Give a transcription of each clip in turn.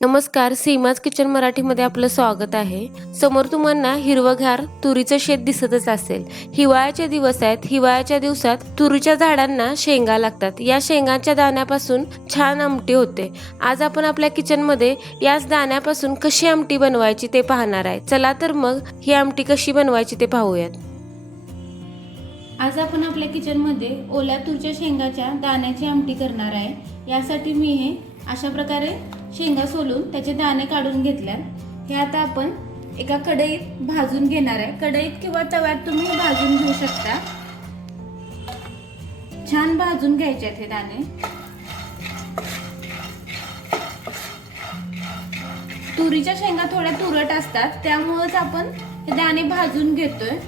नमस्कार सीमाज किचन मराठीमध्ये आपलं स्वागत आहे. समोर तुम्हाला हिरवगार तुरीचं शेत दिसतच असेल. हिवाळ्याचे दिवस आहेत. हिवाळ्याच्या दिवसात तुरीच्या झाडांना शेंगा लागतात. या शेंगाच्या दाण्यापासून छान आमटी होते. आज आपण आपल्या किचनमध्ये याच दाण्यापासून कशी आमटी बनवायची ते पाहणार आहे. चला तर मग ही आमटी कशी बनवायची ते पाहूयात. आज आपण आपल्या किचनमध्ये ओल्या तुरच्या शेंगाच्या दाण्याची आमटी करणार आहे. यासाठी मी हे अशा प्रकारे शेंगा सोलून त्याचे दाणे काढून घेतल्यात. हे आता आपण एका कढईत भाजून घेणार आहे. कढईत किंवा तव्यात तुम्ही भाजून घेऊ शकता. छान भाजून घ्यायचे आहेत हे दाणे. तुरीच्या शेंगा थोड्या तुरट असतात त्यामुळेच आपण हे दाणे भाजून घेतोय.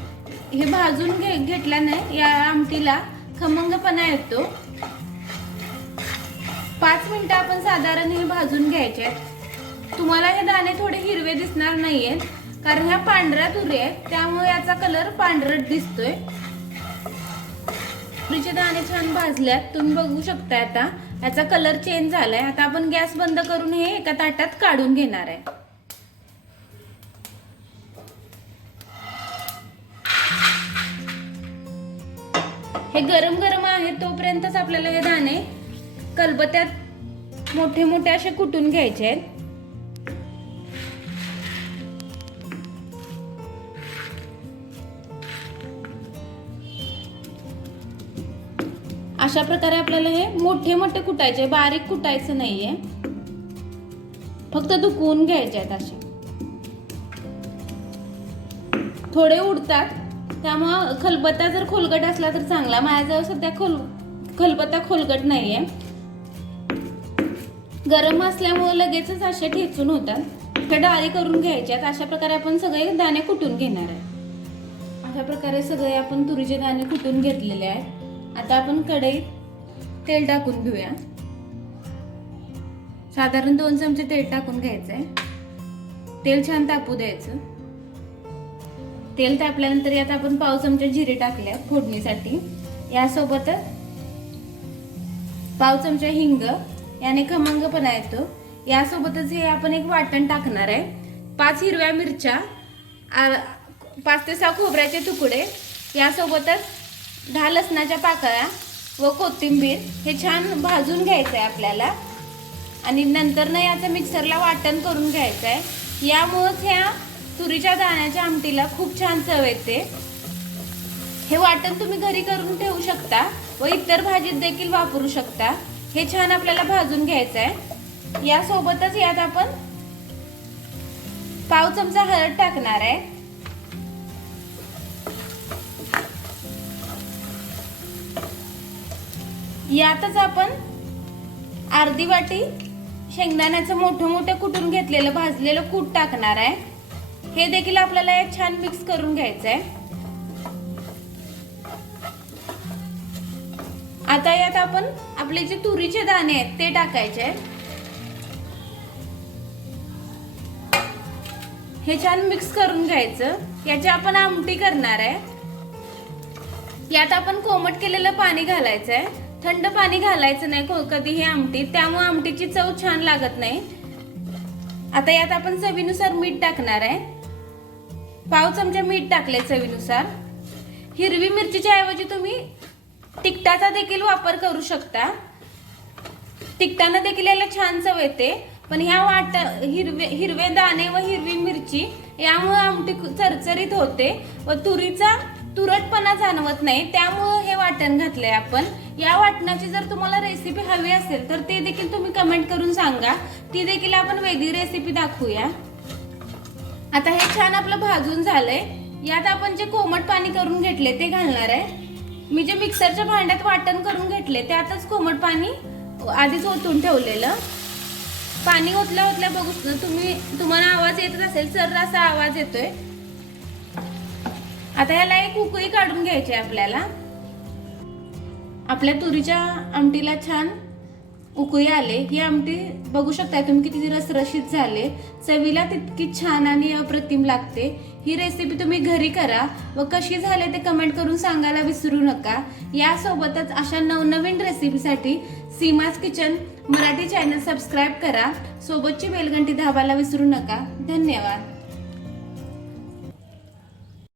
हे भाजून घे घेतल्याने या आमटीला खमंगपणा येतो. पाच मिनिटं आपण साधारण हे भाजून घ्यायचे. आहेत. तुम्हाला हे दाणे थोडे हिरवे दिसणार नाही आहेत कारण ह्या पांढऱ्या तुरी आहेत त्यामुळे याचा कलर पांढरट दिसतोय. तुरीचे दाणे छान भाजल्यात तुम्ही बघू शकता आता. याचा कलर चेंज झालाय. आता आपण गॅस बंद करून हे एका ताटात काढून घेणार आहे. हे गरम गरम आहे तोपर्यंतच आपल्याला हे दाणे कलबत्यात मोठे मोठे असे कुटून घ्यायचे आहेत. अशा प्रकारे आपल्याला हे मोठे मोठे कुटायचे बारीक कुटायचं नाहीये. फक्त दुखवून घ्यायचे आहेत असे. थोडे उडतात त्यामुळं खलबत्ता जर खोलगट असला तर चांगला. माझ्याजवळ सध्या खोल खलबत्ता खोलगट नाहीये. गरम असल्यामुळे लगेचच असे ठेचून होतात. त्या डाळी करून घ्यायच्यात अशा प्रकारे आपण सगळे दाणे कुटून घेणार आहे. अशा प्रकारे सगळे आपण तुरीचे दाणे कुटून घेतलेले आहेत. आता आपण कढईत तेल टाकून घेऊया. साधारण दोन चमचे तेल टाकून घ्यायचं आहे तेल छान तापू द्यायचं. तेल तापल्यानंतर यात आपण पाव चमचे जिरे टाकल्या फोडणीसाठी. यासोबतच पाव चमचा हिंग याने खमंगपणा येतो यासोबतच हे आपण एक वाटण टाकणार आहे. पाच हिरव्या मिरच्या पाच ते सहा खोबऱ्याचे तुकडे यासोबतच दहा लसणाच्या पाकळ्या व कोथिंबीर हे छान भाजून घ्यायचं आहे आपल्याला. आणि नंतर ना याचं मिक्सरला वाटण करून घ्यायचं आहे यामुळंच ह्या तुरीच्या दाण्याच्या आमटीला खूप छान चव येते. हे वाटण तुम्ही घरी करून ठेवू शकता व इतर भाजीत देखील वापरू शकता. हे छान आपल्याला भाजून घ्यायचं आहे यासोबतच यात आपण पाव चमचा हळद टाकणार आहे. यातच आपण अर्धी वाटी शेंगदाण्याचं मोठं मोठं कुटून घेतलेलं भाजलेलं कूट टाकणार आहे. हे देखील आपल्याला छान मिक्स करून घ्यायचं आहे आता यात आपण आपले जे तुरीचे दाणे आहेत ते टाकायचे. हे छान मिक्स करून घ्यायचं. याची आपण आमटी करणार आहे. यात आपण कोमट केलेलं पाणी घालायचं आहे थंड पाणी घालायचं नाही को- कधी हे आमटी. त्यामुळे आमटीची चव छान लागत नाही. आता यात आपण चवीनुसार मीठ टाकणार आहे. पाव चमचा मीठ टाकले चवीनुसार. हिरवी मिरचीच्या ऐवजी तुम्ही तिखटाचा देखील वापर करू शकता. तिखटांना देखील याला छान चव येते. पण ह्या वाट हिरवे हिरवे दाणे व हिरवी मिरची यामुळे आमटी चरचरीत होते व तुरीचा तुरटपणा जाणवत नाही. त्यामुळं हे वाटण घातलंय आपण. या वाटणाची जर तुम्हाला रेसिपी हवी असेल तर ते देखील तुम्ही कमेंट करून सांगा. ती देखील आपण वेगळी रेसिपी दाखवूया. आता हे छान आपलं भाजून झालंय. यात आपण जे कोमट पाणी करून घेतले ते घालणार आहे. मी जे मिक्सरच्या भांड्यात वाटण करून घेतले त्यातच कोमट पाणी आधीच ओतून ठेवलेलं. पाणी ओतल्या ओतल्या बघू तुम्ही तुम्हाला आवाज येतच असेल सर्रासा आवाज येतोय. आता ह्याला एक उकळी काढून घ्यायची आहे आपल्याला. आपल्या तुरीच्या आमटीला छान उकळी आले ही आमटी बघू शकता तुम्ही किती रसरशीत झाले. चवीला तितकी छान आणि अप्रतिम लागते. ही रेसिपी तुम्ही घरी करा व कशी झाले ते कमेंट करून सांगायला विसरू नका. यासोबतच अशा नवनवीन रेसिपीसाठी Seema's kitchen Marathi channel subscribe करा. सोबतची बेलघंटी दाबायला विसरू नका. धन्यवाद.